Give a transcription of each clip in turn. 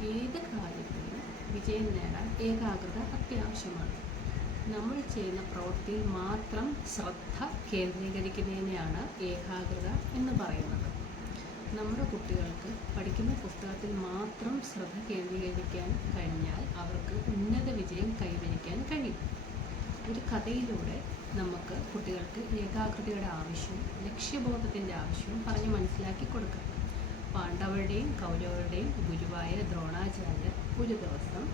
ഏത് കാര്യത്തിലും വിജയം നേടാൻ ഏകാഗ്രത അത്യാവശ്യമാണ്. നമ്മൾ ചെയ്യുന്ന പ്രവൃത്തിയിൽ മാത്രം ശ്രദ്ധ കേന്ദ്രീകരിക്കുന്നതിനെയാണ് ഏകാഗ്രത എന്ന് പറയുന്നത്. നമ്മുടെ കുട്ടികൾക്ക് പഠിക്കുന്ന പുസ്തകത്തിൽ മാത്രം ശ്രദ്ധ കേന്ദ്രീകരിക്കാൻ കഴിഞ്ഞാൽ അവർക്ക് ഉന്നത വിജയം കൈവരിക്കാൻ കഴിയും. ഒരു കഥയിലൂടെ നമുക്ക് കുട്ടികൾക്ക് ഏകാഗ്രതയുടെ ആവശ്യവും ലക്ഷ്യബോധത്തിന്റെ ആവശ്യവും പറഞ്ഞ് മനസ്സിലാക്കി കൊടുക്കാം. പാണ്ഡവരുടെയും കൗരവരുടെയും ഗുരുവായ ദ്രോണാചാര്യർ ഒരു ദിവസം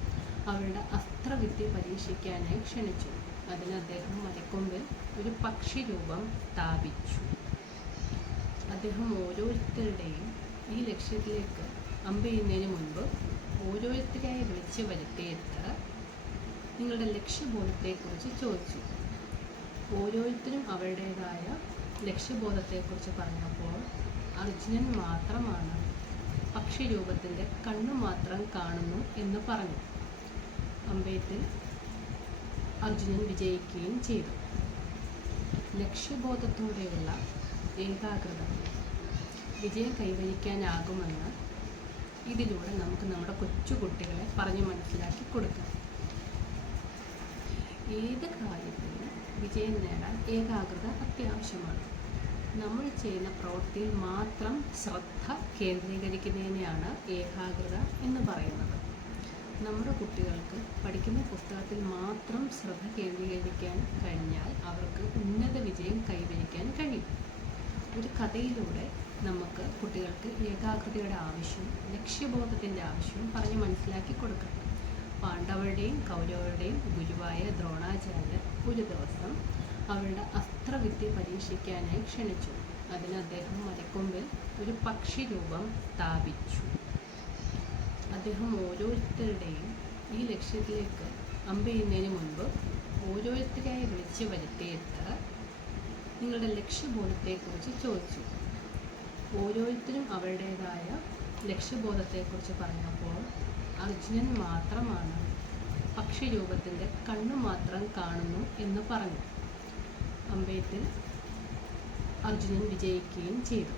അവരുടെ അസ്ത്രവിദ്യ പരീക്ഷിക്കാനായി ക്ഷണിച്ചു. അതിന് അദ്ദേഹം മരക്കൊമ്പിൽ ഒരു പക്ഷി രൂപം സ്ഥാപിച്ചു. അദ്ദേഹം ഓരോരുത്തരുടെയും ഈ ലക്ഷ്യത്തിലേക്ക് അമ്പെയ്യുന്നതിന് മുൻപ് ഓരോരുത്തരെയായി വിളിച്ച് വരുത്തിയിട്ട് നിങ്ങളുടെ ലക്ഷ്യബോധത്തെക്കുറിച്ച് ചോദിച്ചു. ഓരോരുത്തരും അവരുടേതായ ലക്ഷ്യബോധത്തെക്കുറിച്ച് പറഞ്ഞപ്പോൾ അർജുനൻ മാത്രമാണ് പക്ഷി രൂപത്തിന്റെ കണ്ണു മാത്രം കാണുന്നു എന്ന് പറഞ്ഞു. അമ്പയത്തിൽ അർജുനൻ വിജയിക്കുകയും ചെയ്തു. ലക്ഷ്യബോധത്തോടെയുള്ള ഏകാഗ്രത വിജയം കൈവരിക്കാനാകുമെന്ന് ഇതിലൂടെ നമുക്ക് നമ്മുടെ കൊച്ചു കുട്ടികളെ പറഞ്ഞു മനസ്സിലാക്കി കൊടുക്കാം. ഏത് കാര്യത്തിലും വിജയം നേടാൻ ഏകാഗ്രത അത്യാവശ്യമാണ്. നമ്മൾ ചെയ്യുന്ന പ്രവൃത്തിയിൽ മാത്രം ശ്രദ്ധ കേന്ദ്രീകരിക്കുന്നതിനെയാണ് ഏകാഗ്രത എന്ന് പറയുന്നത്. നമ്മുടെ കുട്ടികൾക്ക് പഠിക്കുന്ന പുസ്തകത്തിൽ മാത്രം ശ്രദ്ധ കേന്ദ്രീകരിക്കാൻ കഴിഞ്ഞാൽ അവർക്ക് ഉന്നത വിജയം കൈവരിക്കാൻ കഴിയും. ഒരു കഥയിലൂടെ നമുക്ക് കുട്ടികൾക്ക് ഏകാഗ്രതയുടെ ആവശ്യം ലക്ഷ്യബോധത്തിന്റെ ആവശ്യവും പറഞ്ഞ് മനസ്സിലാക്കി കൊടുക്കണം പാണ്ഡവരുടെയും കൗരവരുടെയും ഗുരുവായ ദ്രോണാചാര്യർ ഒരു ദിവസം അവരുടെ അസ്ത്രവിദ്യ പരീക്ഷിക്കാനായി ക്ഷണിച്ചു. അതിന് അദ്ദേഹം മരക്കൊമ്പിൽ ഒരു പക്ഷി രൂപം സ്ഥാപിച്ചു. അദ്ദേഹം ഓരോരുത്തരുടെയും ഈ ലക്ഷ്യത്തിലേക്ക് അമ്പെയ്യുന്നതിന് മുൻപ് ഓരോരുത്തരെയായി വിളിച്ച് വരുത്തിയിട്ട് നിങ്ങളുടെ ലക്ഷ്യബോധത്തെക്കുറിച്ച് ചോദിച്ചു. ഓരോരുത്തരും അവരുടേതായ ലക്ഷ്യബോധത്തെക്കുറിച്ച് പറഞ്ഞപ്പോൾ അർജുനൻ മാത്രമാണ് പക്ഷി രൂപത്തിന്റെ കണ്ണു മാത്രം കാണുന്നു എന്ന് പറഞ്ഞു. അമ്പയത്തിൽ അർജുനൻ വിജയിക്കുകയും ചെയ്തു.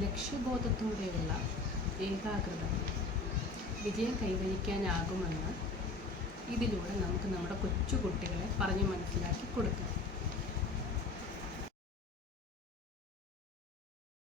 ലക്ഷ്യബോധത്തോടെയുള്ള ഏകാഗ്രത വിജയം കൈവരിക്കാനാകുമെന്ന് ഇതിലൂടെ നമുക്ക് നമ്മുടെ കൊച്ചു കുട്ടികളെ പറഞ്ഞു മനസ്സിലാക്കി കൊടുക്കാം.